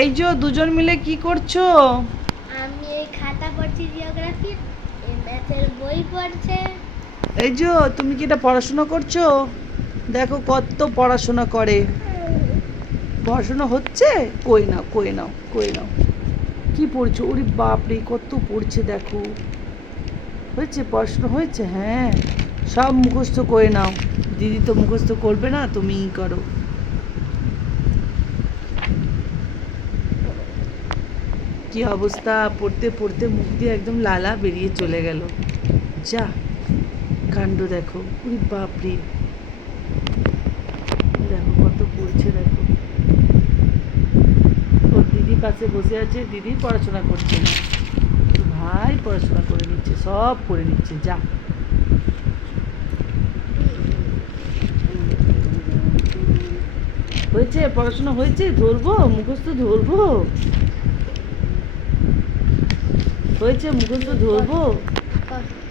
এই যে দুজন মিলে কি করছ? আমি এই খাতা পড়ছি জিওগ্রাফি ম্যাথের বই পড়ছে। এই যে তুমি কি এটা পড়াশোনা করছ? দেখো কত পড়াশোনা করে। পড়াশোনা হচ্ছে? কই নাও কই নাও কই নাও। কি পড়ছো? ওরে বাপরে কত পড়ছে দেখো। হয়েছে? পড়াশোনা হয়েছে? হ্যাঁ। সব মুখস্থ করে নাও। দিদি তো মুখস্থ করবে না তুমিই করো। কি অবস্থা? পড়তে পড়তে মুখ দিয়ে একদম লালা বেরিয়ে চলে গেল। যা, কাণ্ড দেখো। উরি বাপরে। দেখো কত পড়ছে, দেখো। ওর দিদি পাশে বসে আছে। দিদি পড়াশোনা করছে না। ভাই পড়াশোনা করে নিচ্ছে, সব করে নিচ্ছে। যা। হয়েছে? পড়াশোনা হয়েছে? ধরবো? মুখস্থ ধরবো? হয়েছে মুখে ধরবো? আচ্ছা।